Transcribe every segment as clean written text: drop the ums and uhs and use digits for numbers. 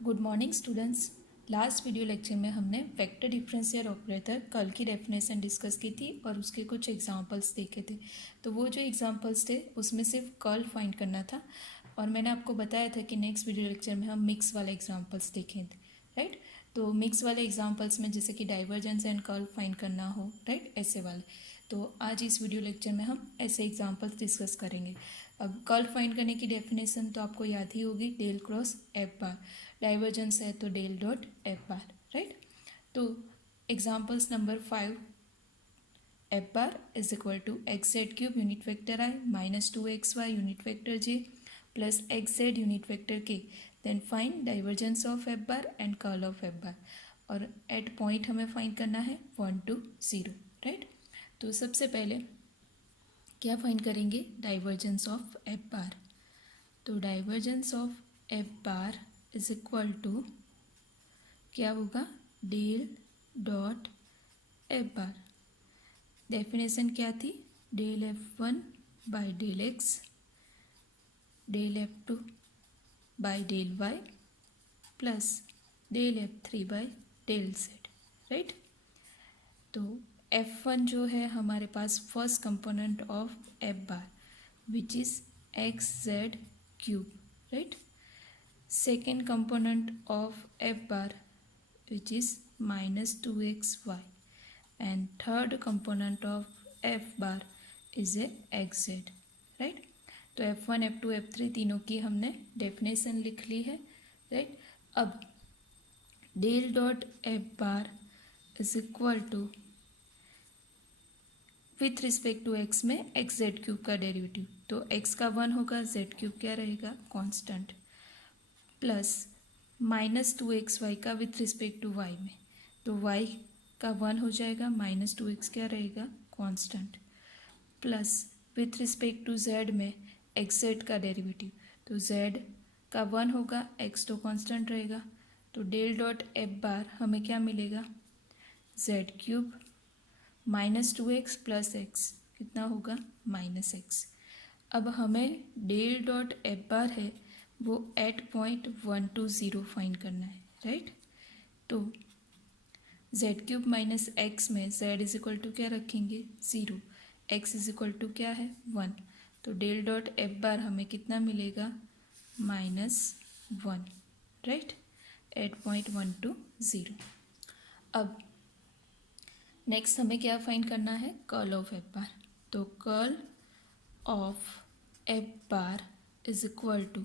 Good morning students. Last video lecture में हमने vector differential operator curl की definition discuss की थी और उसके कुछ एग्जांपल्स देखे थे। तो वो जो एग्जांपल्स थे उसमें सिर्फ कर्ल फाइंड करना था और मैंने आपको बताया था कि नेक्स्ट वीडियो लेक्चर में हम मिक्स वाले एग्जांपल्स देखें, राइट। तो मिक्स वाले एग्जांपल्स में जैसे कि डाइवर्जेंस एंड कर्ल फाइंड करना हो, राइट, ऐसे वाले। तो आज इस वीडियो लेक्चर में हम ऐसे एग्जांपल्स डिस्कस करेंगे। अब कर्ल फाइंड करने की डेफिनेशन तो आपको याद ही होगी, del cross F bar. Divergence है तो del dot F bar, right. तो examples number 5, F bar is equal to X Z cube unit vector I minus 2xy unit vector J plus X Z unit vector K, then find divergence of F bar and curl of F bar. और at point हमें find करना है 1 to 0, right. तो सबसे पहले क्या find करेंगे, divergence of F bar. तो divergence of F bar is equal to क्या होगा, del dot F bar. Definition क्या थी, del F one by del x, del F two by del Y plus del F three by del Z, right. तो F one जो है हमारे पास first component of F bar which is X Z cube, right. Second component of F bar which is minus 2xy and third component of f bar is a xz, right। तो f1 f2 f3 तीनों की हमने definition लिख ली है, right. अब del dot F bar is equal to with respect to x में x Z cube का derivative, तो x का 1 होगा, z क्यूब क्या रहेगा, कांस्टेंट, प्लस माइनस 2xy का विथ रिस्पेक्ट टू y में, तो y का 1 हो जाएगा, माइनस 2x क्या रहेगा, constant, plus with respect to z में एक्स जेड का डेरिवेटिव, तो z का 1 होगा, x तो कांस्टेंट रहेगा, तो डेल डॉट एफ बार हमें क्या मिलेगा, z cube minus 2x plus x कितना होगा, माइनस एक्स। अब हमें डेल डॉट एफ बार है वो एट पॉइंट 1 to 0 फाइंड करना है, राइट। तो जेड क्यूब माइनस एक्स में जेड इज इक्वल टू क्या रखेंगे, 0, एक्स इज इक्वल टू क्या है, 1, तो डेल डॉट एफ बार हमें कितना मिलेगा, -1, राइट, एट पॉइंट 1 to 0। अब नेक्स्ट हमें क्या फाइंड करना है, कर्ल ऑफ एफ बार। तो curl of F bar is equal to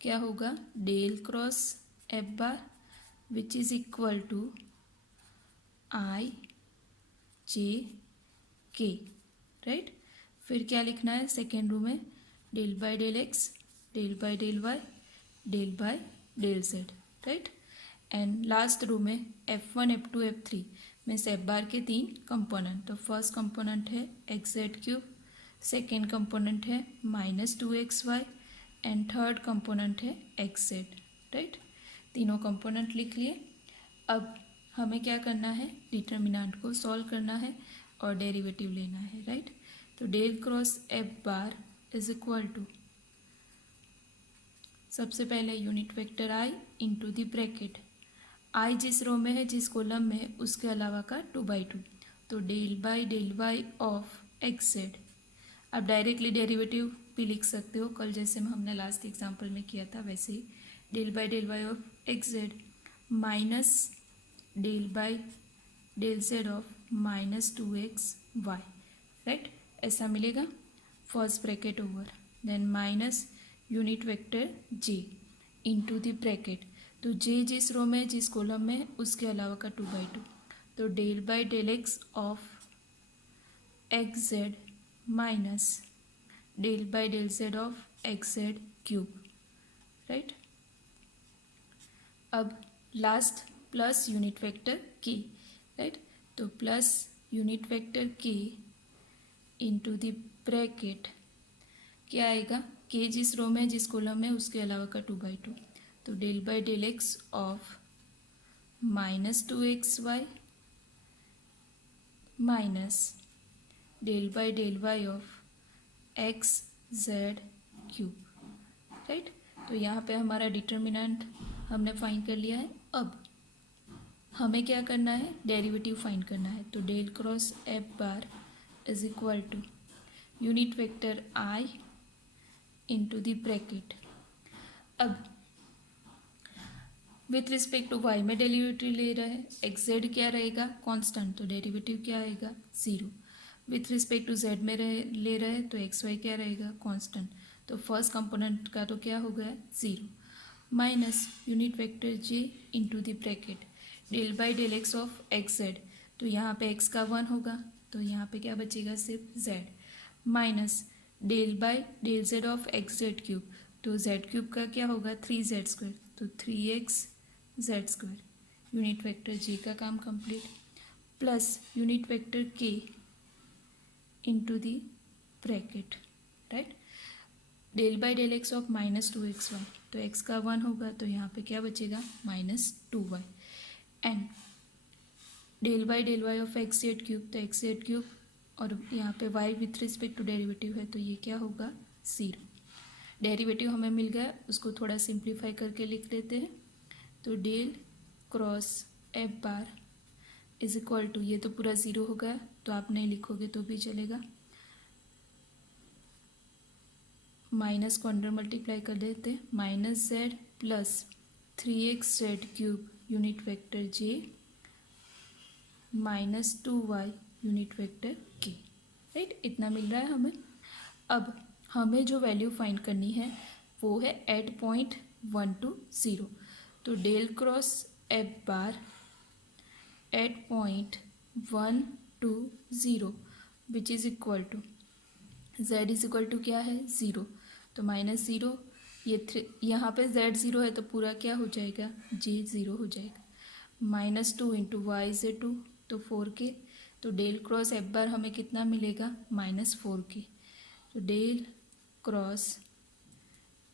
क्या होगा, del cross F bar which is equal to I J K, right. फिर क्या लिखना है सेकेंड रो में, del by del x, del by del Y, del by del Z, right. And last row में F one F two F three में F bar के 3 component, तो first component है X Z cube, second component है minus 2xy and third component है X Z, right. तीनों component लिख लिए। अब हमें क्या करना है, डिटर्मिनेंट को सॉल्व करना है और डेरिवेटिव लेना है, राइट। तो del cross F bar is equal to सबसे पहले unit vector I into the bracket, I जिस रो में है जिस कॉलम में है उसके अलावा का 2/2, तो del by del Y of x z. अब डायरेक्टली डेरिवेटिव भी लिख सकते हो, कल जैसे हमने लास्ट एग्जांपल में किया था वैसे ही, del by del Y of x Z minus del by del Z of minus 2xy, right, ऐसा मिलेगा, first bracket over, then minus unit vector J into the bracket, तो जे जिस रो में जिस कॉलम में उसके अलावा का 2/2, तो del by del x of x Z minus del by del Z of x Z cube, right. अब लास्ट प्लस यूनिट वेक्टर के, राइट, तो प्लस यूनिट वेक्टर के इंटू द ब्रैकेट क्या आएगा, के जिस रो में जिस कॉलम में उसके अलावा का 2/2, तो del by del x of minus 2xy minus del by del Y of x Z cube, right. तो यहाँ पे हमारा डिटर्मिनेंट हमने फाइंड कर लिया है। अब हमें क्या करना है, डेरिवेटिव फाइंड करना है। तो del cross F bar is equal to unit vector I into the bracket. अब विथ रिस्पेक्ट टू वाई में डेरिवेटिव ले रहा है, एक्स जेड क्या रहेगा, कांस्टेंट, तो डेरिवेटिव क्या आएगा, 0। विथ रिस्पेक्ट टू जेड में ले रहा है तो एक्स वाई क्या रहेगा, कांस्टेंट, तो फर्स्ट कंपोनेंट का तो क्या हो गया, 0 minus unit vector J into the bracket del by del x of x z, तो यहाँ पे एक्स का 1 होगा तो यहाँ पे क्या बचेगा, सिर्फ Z, minus del by del Z of x Z cube, तो जेड क्यूब का क्या होगा, 3z स्क्वायर, तो 3x Z square, unit vector J का काम कंप्लीट, प्लस यूनिट वेक्टर के into the bracket, right, del by del x of -2xy, तो x का 1 होगा तो यहाँ पे क्या बचेगा, -2y, and del by del Y of x Z cube, तो एक्स जेड क्यूब, और यहाँ पे y with respect to derivative है तो ये क्या होगा, 0। डेरिवेटिव हमें मिल गया, उसको थोड़ा सिंप्लीफाई करके लिख लेते हैं। तो del cross F bar is equal to, ये तो पूरा 0 हो गया तो आप नहीं लिखोगे तो भी चलेगा, माइनस को अंडर मल्टीप्लाई कर देते हैं, -z plus 3x Z cube unit vector J -2y unit vector के, राइट, इतना मिल रहा है हमें। अब हमें जो वैल्यू फाइंड करनी है वो है एट पॉइंट 1 to 0, तो del cross F bar at point 1 to 0 which is equal to z is equal to क्या है, 0, तो -0, ये 3, यहाँ पे z 0 है तो पूरा क्या हो जाएगा, j 0 हो जाएगा, -2 इंटू वाई इज 2, तो 4k, तो डेल क्रॉस एफ बार हमें कितना मिलेगा, -4k, तो del cross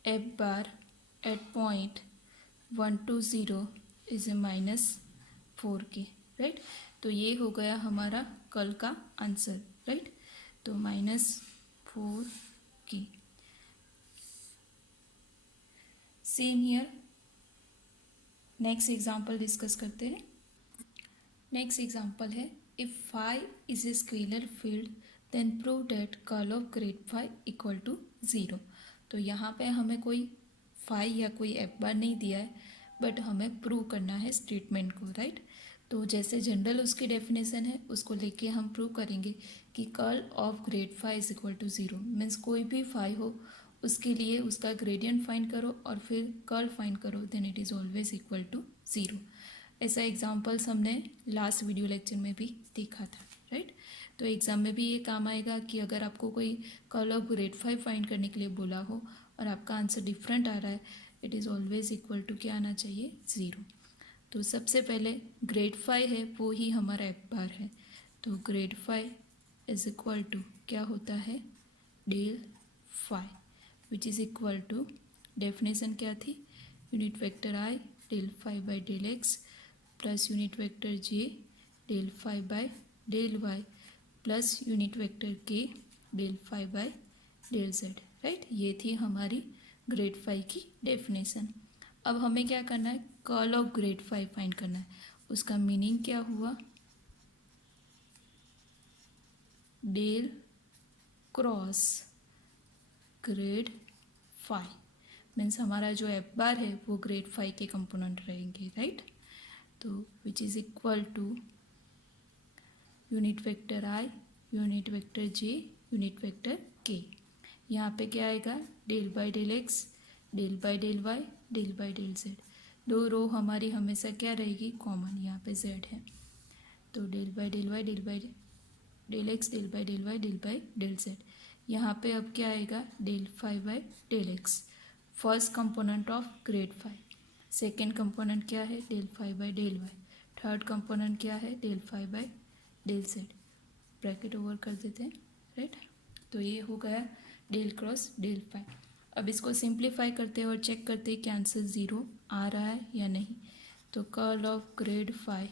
F bar at point 1 to 0 is -4k, right, तो ये हो गया हमारा कल का आंसर, राइट, तो -4k। Same here, next example discuss करते हैं। नेक्स्ट एग्जाम्पल है, if phi is a scalar field then prove that curl of grad phi equal to 0। तो यहाँ पे हमें कोई फाई या कोई एफ बार नहीं दिया है, बट हमें प्रूव करना है स्टेटमेंट को, राइट। तो जैसे जनरल उसकी डेफिनेशन है उसको लेके हम प्रूव करेंगे कि curl of grad phi is equal to 0, means कोई भी फाई हो उसके लिए उसका ग्रेडियंट फाइंड करो और फिर कर्ल फाइंड करो, then it is always equal to 0। ऐसा एग्जाम्पल्स हमने लास्ट वीडियो लेक्चर में भी देखा था, राइट। तो एग्ज़ाम में भी ये काम आएगा कि अगर आपको कोई curl of grad phi find करने के लिए बोला हो और आपका आंसर डिफरेंट आ रहा है, it is always equal to क्या आना चाहिए, 0। तो सबसे पहले ग्रेड फाई है वो ही हमारा एफ बार है, तो grad phi is equal to क्या होता है, del phi, which is equal to, definition क्या थी, unit vector I del phi by del X plus unit vector J del phi by del Y plus unit vector K del phi by del Z, right, ये थी हमारी grade phi की definition. अब हमें क्या करना है, curl of grad phi find करना है। उसका मीनिंग क्या हुआ, del cross grad phi, means हमारा जो एफ बार है वो ग्रेड फाई के कंपोनेंट रहेंगे, राइट। तो which is equal to unit vector i unit vector j unit vector k, यहाँ पे क्या आएगा, del by del x del by del Y del by del z, दो रो हमारी हमेशा क्या रहेगी, कॉमन, यहाँ पे जेड है, तो del by del Y del by del x del by del Y del by del z, यहाँ पे अब क्या आएगा, del phi by del x, first component of grad phi, second component क्या है, del phi by del y, third component क्या है, del phi by del z, bracket over कर देते हैं, राइट। तो ये हो गया डेल क्रॉस डेल फाई। अब इसको सिंप्लीफाई करते हैं और चेक करते हैं कि आंसर 0 आ रहा है या नहीं। तो curl of grad phi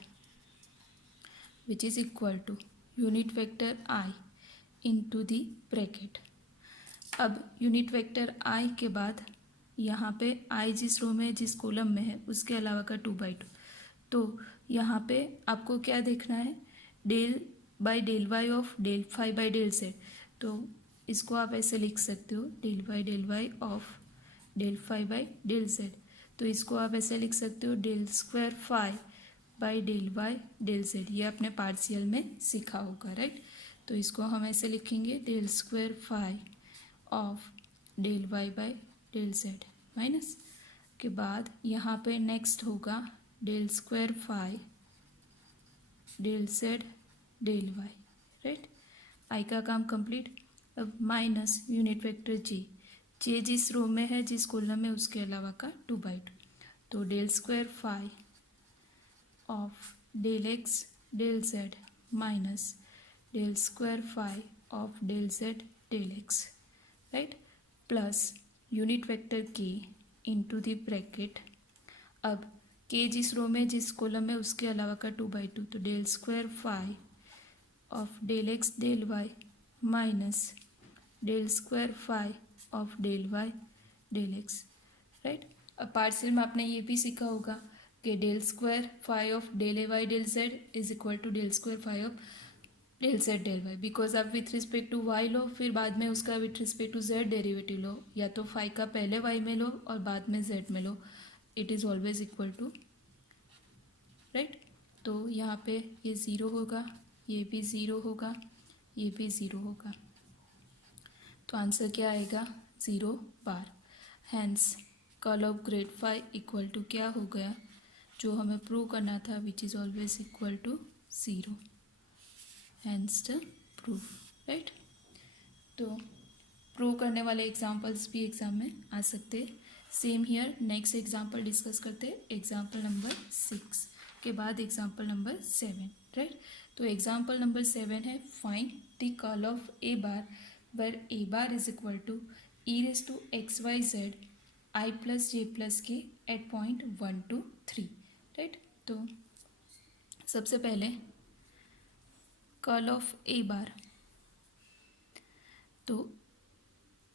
which is equal to unit vector I into the bracket. अब यूनिट वेक्टर आई के बाद यहाँ पे आई जिस रो में जिस कॉलम में है उसके अलावा का 2/2। तो यहाँ पे आपको क्या देखना है, del by del Y of del phi by del z. तो इसको आप ऐसे लिख सकते हो, del Y of del phi by del z. तो इसको आप ऐसे लिख सकते हो, del square phi by del Y del z. ये आपने पार्शियल में सीखा होगा, राइट। तो इसको हम ऐसे लिखेंगे, del square phi of del Y by del Z minus के बाद यहाँ पे नेक्स्ट होगा del square phi del Z del Y, right. I का काम कंप्लीट। अब माइनस यूनिट वेक्टर जे जिस रो में है जिस कॉलम में उसके अलावा का 2/2। तो del square phi of del x del Z minus del square phi of del Z del x, right, plus unit vector के इंटू द ब्रैकेट। अब के जिस रो में जिस कॉलम में उसके अलावा का 2/2। तो del square phi of del x del Y minus del square phi of del Y del x, right. अब पार्शियल में आपने ये भी सीखा होगा कि del square phi of del A Y del Z is equal to del square phi of del Z del Y. Because आप with respect to Y लो, फिर बाद में उसका with respect to Z derivative लो, या तो फाई का पहले वाई में लो और बाद में जेड में लो, it is always equal to, right. तो यहाँ पे ये ज़ीरो होगा, ये भी ज़ीरो होगा, ये भी ज़ीरो होगा। तो आंसर क्या आएगा, 0 bar. Hence curl of grad phi equal to क्या हो गया, जो हमें प्रूव करना था, which is always equal to 0। Hence the proof, right. तो प्रूव करने वाले एग्जांपल्स भी एग्जाम में आ सकते हैं। Same here, next example discuss करते हैं, एग्जांपल नंबर 6 के बाद एग्जांपल नंबर 7, राइट। तो एग्जांपल नंबर 7 है, find the curl of A bar where A bar is equal to e raise to x Y z i plus j plus k at point 1 2 3, right. तो सबसे पहले curl of A bar, तो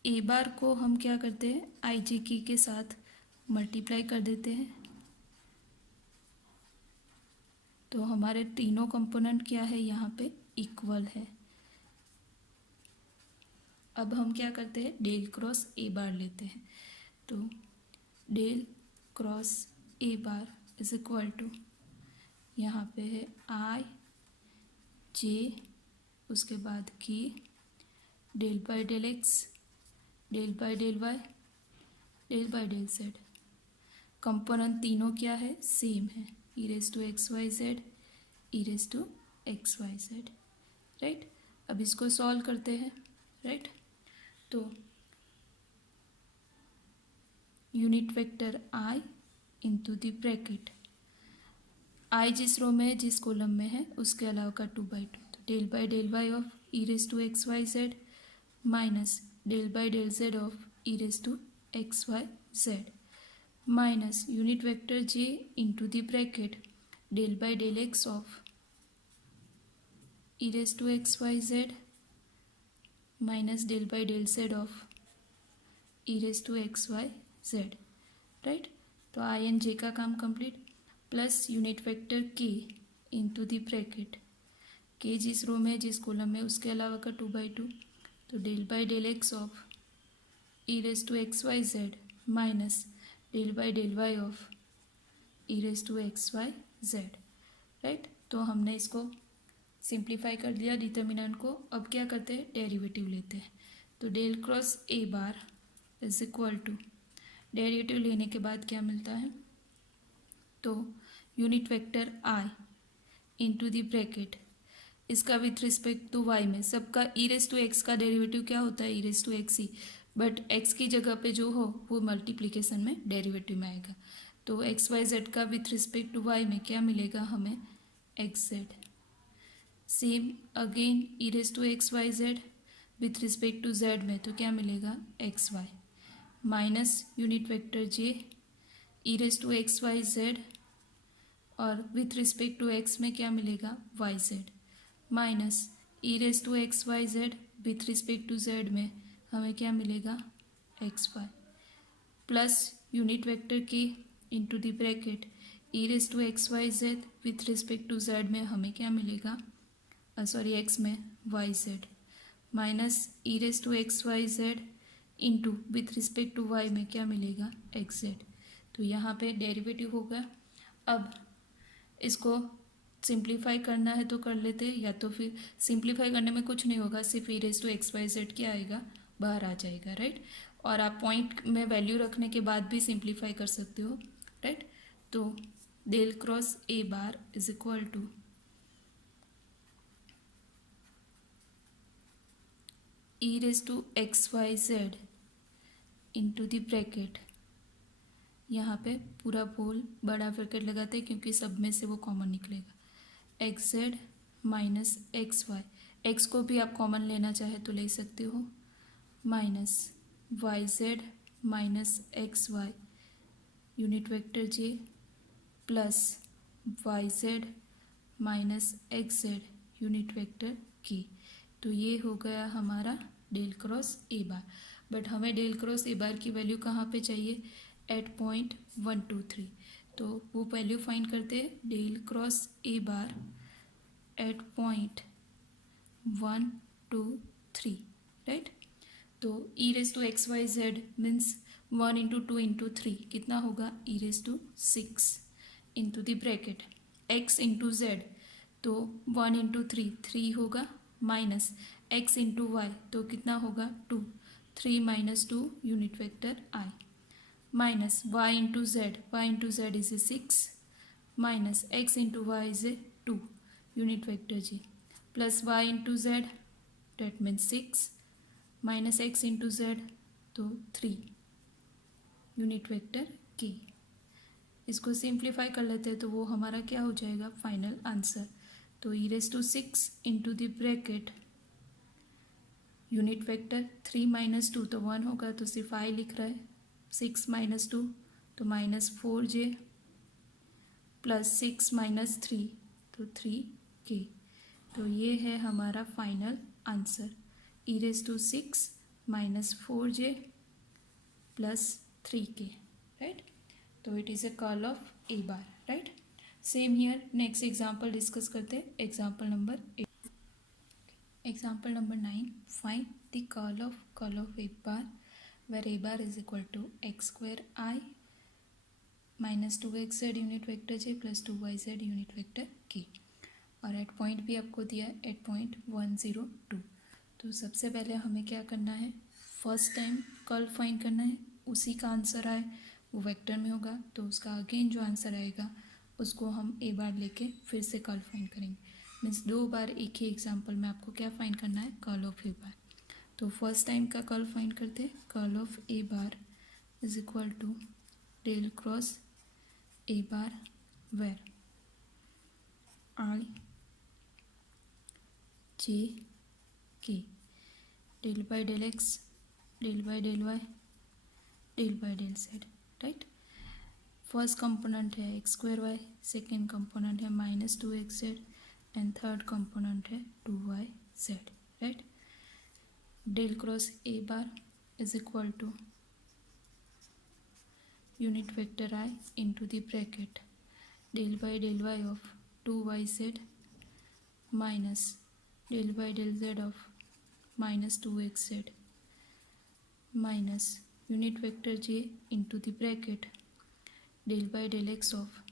ए बार को हम क्या करते हैं, आई जे की के साथ मल्टीप्लाई कर देते हैं। तो हमारे तीनों कंपोनेंट क्या है यहाँ पे, इक्वल है। अब हम क्या करते हैं, डेल क्रॉस ए बार लेते हैं। तो del cross A bar is equal to, यहाँ पे है आई जे, उसके बाद की del by del x del by del Y del by del Z. Component तीनों क्या है, सेम है, E raise to x Y Z E raise to x Y Z, right. अब इसको सॉल्व करते हैं, राइट। तो unit vector I into the bracket, I जिस रो में जिस कॉलम में है उसके अलावा का 2/2। तो del by del Y of e raise to x Y Z minus del by del Z of e raise to x Y Z minus unit vector J into the bracket del by del x of e raise to x Y Z minus del by del Z of e raise to x Y Z, right. तो i and j का काम complete, plus unit vector के into the bracket, के जिस row में जिस column में उसके अलावा का 2/2। तो del by del x of e raise to x Y Z minus del by del Y of e raise to x Y Z, right. तो हमने इसको सिंप्लीफाई कर दिया डिटर्मिनेंट को। अब क्या करते हैं, डेरिवेटिव लेते हैं। तो del cross A bar is equal to, derivative लेने के बाद क्या मिलता है, तो unit vector I into the bracket, इसका विथ रिस्पेक्ट टू वाई में सबका ई रेज टू एक्स का डेरिवेटिव क्या होता है, ई रेज टू एक्स ही, बट एक्स की जगह पे जो हो वो मल्टीप्लिकेशन में डेरिवेटिव में आएगा। तो एक्स वाई जेड का विथ रिस्पेक्ट टू वाई में क्या मिलेगा हमें, x z. Same again e raise to x Y Z with respect to Z में, तो क्या मिलेगा, x y minus unit vector j e raise to x Y z, और विथ रिस्पेक्ट टू एक्स में क्या मिलेगा, y Z minus E raise to x Y Z with respect to Z में हमें क्या मिलेगा, x Y. Plus unit vector K into the bracket E raise to x Y Z with respect to Z में हमें क्या मिलेगा, sorry X में Y Z, minus E raise to x Y Z into with respect to Y में क्या मिलेगा, x z. तो यहाँ पे डेरिवेटिव होगा। अब इसको सिंप्लीफाई करना है तो कर लेते हैं, या तो फिर सिंप्लीफाई करने में कुछ नहीं होगा, सिर्फ E raise to x Y Z क्या आएगा, बाहर आ जाएगा, राइट। और आप पॉइंट में वैल्यू रखने के बाद भी सिंप्लीफाई कर सकते हो, राइट। तो del cross A bar is equal to e raise to x Y Z into the bracket, यहाँ पे पूरा बोल बड़ा ब्रैकेट लगाते हैं क्योंकि सब में से वो कॉमन निकलेगा, x Z minus x y, x को भी आप कॉमन लेना चाहे तो ले सकते हो, minus Y Z minus x Y unit vector J plus Y Z minus X Z unit vector K. तो ये हो गया हमारा del cross A bar. But हमें डेल क्रॉस ए बार की वैल्यू कहाँ पे चाहिए, एट पॉइंट 1 2 3। तो वो वैल्यू फाइंड करते हैं, del cross A bar at point 1 2 3, right. तो E raise to x Y Z means 1 into 2 into 3 कितना होगा, E raise to 6 into the bracket X into Z, तो 1 इंटू 3 होगा, माइनस एक्स इंटू वाई तो कितना होगा 2, 3 minus 2 unit vector I, minus y into z is a 6 minus x into y is a 2 unit vector j, plus y into z that means 6 minus x into Z तो 3 unit vector के। इसको simplify कर लेते हैं तो वो हमारा क्या हो जाएगा, फाइनल आंसर। तो E raise to 6 into the bracket unit vector 3 minus 2 तो 1 होगा, तो सिर्फ आई लिख रहा है, 6 माइनस 2 तो माइनस 4j प्लस 6 माइनस 3 तो 3k। तो ये है हमारा final answer, E raise to 6 minus 4j plus 3k, right. तो it is a curl of A bar, right. Same here, next example discuss करते हैं, example number 8। Example number 9, find the curl of A bar where A bar is equal to X square I minus 2x Z unit vector J plus 2y Z unit vector K. और at point भी आपको दिया है eight point 102। तो सबसे पहले हमें क्या करना है, फर्स्ट टाइम कर्ल फाइंड करना है, उसी का आंसर आए वो वेक्टर में होगा तो उसका अगेन जो आंसर आएगा उसको हम ए बार लेके फिर से कर्ल फाइंड करेंगे। मीन्स 2 बार एक ही एग्जाम्पल में आपको क्या फाइंड करना है, कर्ल ऑफ ए बार। तो फर्स्ट टाइम का कर्ल फाइंड करते हैं, curl of A bar is equal to del cross A bar where I J K del by del x del by del Y del by del Z, right. First component है X square Y, second component है minus 2x Z and third component है 2y Z, right. Del cross A bar is equal to unit vector I into the bracket del Y of 2y Z minus del by del Z of minus 2x Z minus unit vector J into the bracket del by del x of,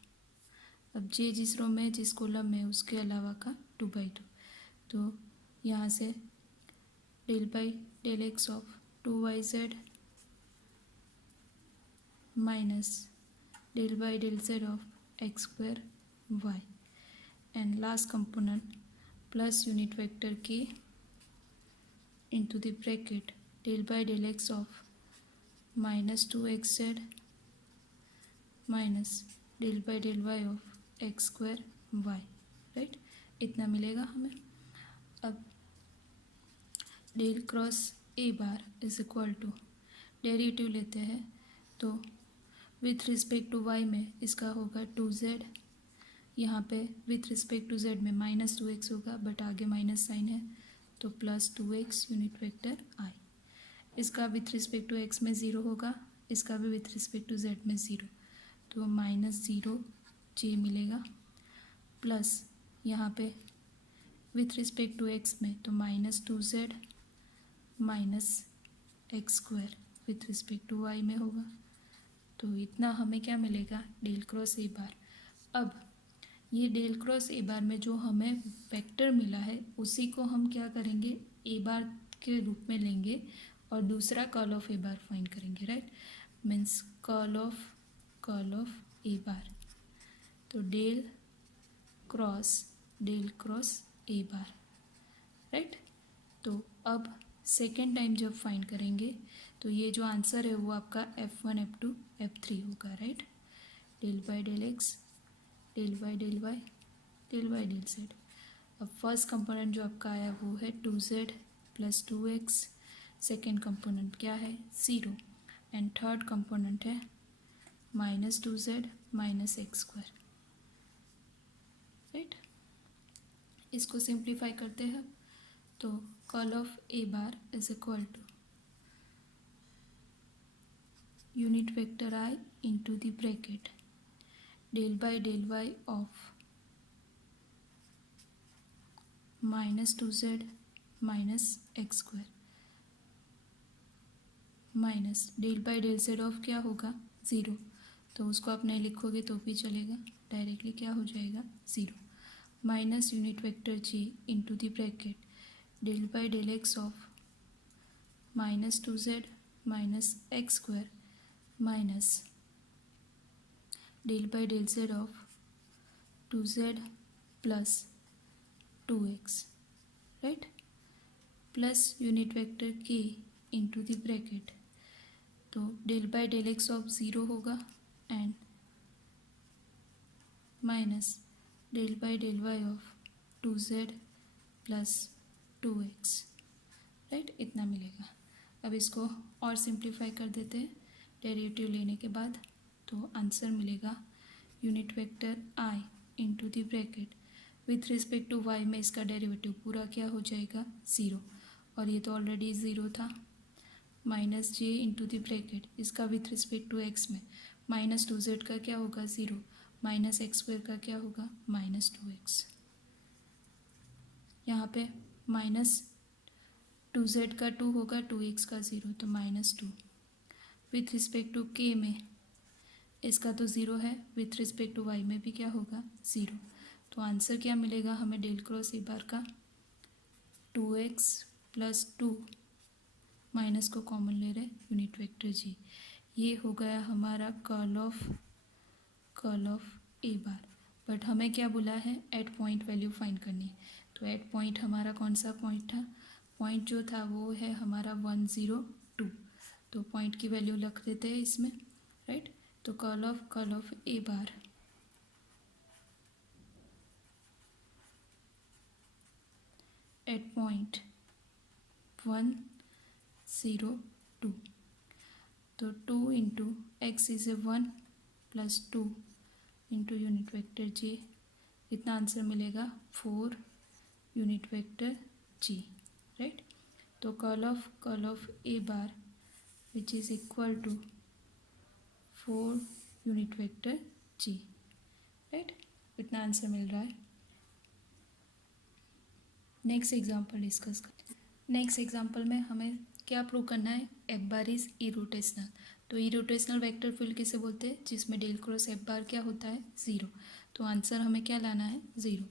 अब j जिस row में जिस column में उसके अलावा का 2/2, तो यहाँ से del by del x of 2y Z minus del by del Z of X square Y and last component plus unit vector के into the bracket del by del x of minus 2x Z minus del by del Y of X square Y, right. इतना मिलेगा हमें। अब del cross A bar is equal to derivative लेते हैं तो with respect to Y में इसका होगा 2z, यहाँ पे विथ रिस्पेक्ट टू z में माइनस 2x होगा बट आगे माइनस साइन है तो प्लस 2x यूनिट वेक्टर आई। इसका विथ रिस्पेक्ट टू x में 0 होगा इसका भी विथ रिस्पेक्ट टू जेड में 0, तो -0j मिलेगा, प्लस यहाँ पे विथ रिस्पेक्ट टू एक्स में तो -2z -x² with respect to Y में होगा। तो इतना हमें क्या मिलेगा, डेल क्रॉस ए बार। अब ये डेल क्रॉस ए बार में जो हमें वेक्टर मिला है उसी को हम क्या करेंगे, ए बार के रूप में लेंगे और दूसरा curl of A bar find करेंगे, right. Means curl of A bar, तो डेल क्रॉस ए बार, राइट। तो अब सेकेंड टाइम जब फाइंड करेंगे तो ये जो आंसर है वो आपका F1 F2 F3 होगा, right. Del by del x, del by del Y, del by del z. अब फर्स्ट कंपोनेंट जो आपका आया वो है 2z + 2x, सेकेंड कंपोनेंट क्या है 0, एंड थर्ड कंपोनेंट है -2z -x², राइट। इसको सिंप्लीफाई करते हैं तो curl of A bar is equal to unit vector I into the bracket del by del Y of -2z -x² minus del by del Z of क्या होगा 0, तो उसको आप नहीं लिखोगे तो भी चलेगा, डायरेक्टली क्या हो जाएगा 0, minus unit vector g into the bracket del by del x of -2z -x² minus del by del Z of 2z + 2x, right, plus unit vector k into the bracket, तो del by del x of 0 होगा and minus del by del Y of 2z + 2x, right, इतना मिलेगा। अब इसको और simplify कर देते हैं डेरिवेटिव लेने के बाद, तो आंसर मिलेगा unit vector I into the bracket with respect to y में इसका डेरिवेटिव पूरा क्या हो जाएगा 0, और ये तो ऑलरेडी 0 था, -j इंटू द ब्रैकेट इसका विथ रिस्पेक्ट टू x में -2z का क्या होगा 0, -x² का क्या होगा -2x, यहाँ पे -2z का 2 होगा, 2x का 0, तो -2 विथ रिस्पेक्ट टू k में इसका तो 0 है, विथ रिस्पेक्ट टू y में भी क्या होगा 0, तो आंसर क्या मिलेगा हमें डेल क्रॉस ए बार का 2x + 2 माइनस को कॉमन ले रहे यूनिट वेक्टर g, ये हो गया हमारा curl of A bar. But हमें क्या बोला है एट पॉइंट वैल्यू फाइंड करनी, तो एट पॉइंट हमारा कौन सा पॉइंट था, पॉइंट जो था वो है हमारा 1 0 2, तो पॉइंट की वैल्यू रख देते हैं इसमें, राइट। तो curl of A bar at point 1 0 2, तो 2 into X is 1 + 2 into unit vector J, इतना आंसर मिलेगा 4 यूनिट वेक्टर जी, राइट। तो curl of A bar which is equal to 4 unit vector G, right, इतना आंसर मिल रहा है। नेक्स्ट एग्जांपल डिस्कस करते हैं। नेक्स्ट एग्जांपल में हमें क्या प्रूव करना है, एफ बार इज इरोटेशनल। तो इरोटेशनल वेक्टर फील्ड किसे बोलते हैं, जिसमें डेल क्रॉस एफ बार क्या होता है 0, तो आंसर हमें क्या लाना है 0।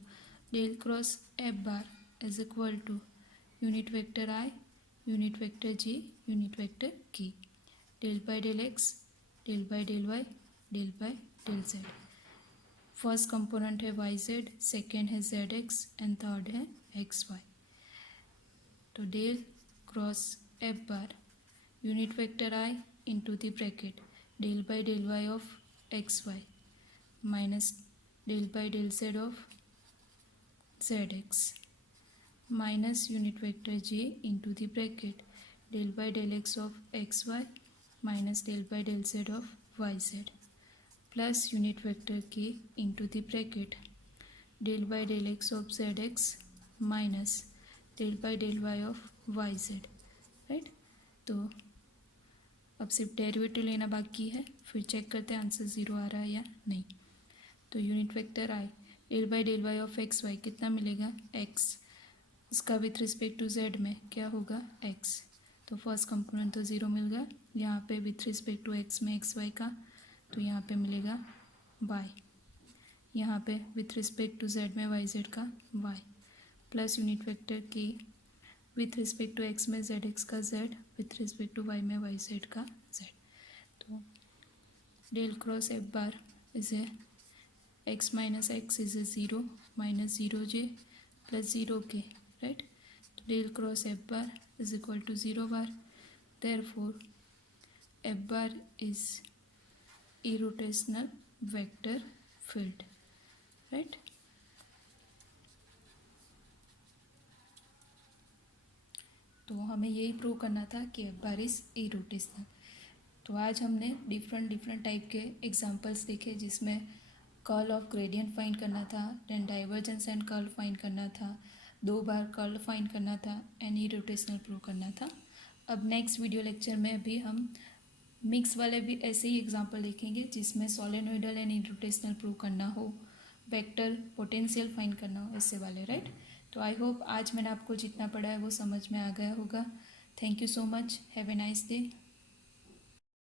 Del cross F bar is equal to unit vector I unit vector J unit vector K, del by del x, del by del Y, del by del z. First component है y z, second है z x and third है x y. तो del cross F bar unit vector I into the bracket del by del Y of x y minus del by del Z of z x minus unit vector J into the bracket del by del x of x y minus del by del Z of y z plus unit vector K into the bracket del by del x of z x minus del by del Y of y Z, right. तो अब सिर्फ derivative लेना बाकी है, फिर check करते हैं answer 0 आ रहा है या नहीं। तो unit vector i del y of x y कितना मिलेगा x, इसका विथ रिस्पेक्ट टू z में क्या होगा x। तो फर्स्ट कंपोनेंट तो 0 मिल गया, यहाँ पे विथ रिस्पेक्ट टू x में एक्स वाई का, तो यहाँ पे मिलेगा y, यहाँ पे विथ रिस्पेक्ट टू z में वाई जेड का y, plus unit vector k with respect to x में जेड एक्स का z, with respect to y में वाई जेड का z। तो del cross F bar is a x minus x is a 0 minus 0j plus 0k, right. तो del cross F bar is equal to 0 bar, therefore f bar is irrotational vector field, right. तो हमें यही prove करना था कि F bar is irrotational. तो आज हमने डिफरेंट टाइप के एग्जांपल्स देखे, जिसमें कर्ल ऑफ ग्रेडियंट फाइंड करना था, then divergence and curl find करना था, 2 बार कर्ल फाइंड करना था, एंड इरोटेशनल प्रूव करना था। अब नेक्स्ट वीडियो लेक्चर में अभी हम मिक्स वाले भी ऐसे ही एग्जांपल देखेंगे, जिसमें सोलेनोइडल एंड इरोटेशनल प्रूव करना हो, वेक्टर पोटेंशियल फाइंड करना हो, ऐसे वाले, राइट। तो आई होप आज मैंने आपको जितना पढ़ा है वो समझ में आ गया होगा। Thank you so much, have a nice day.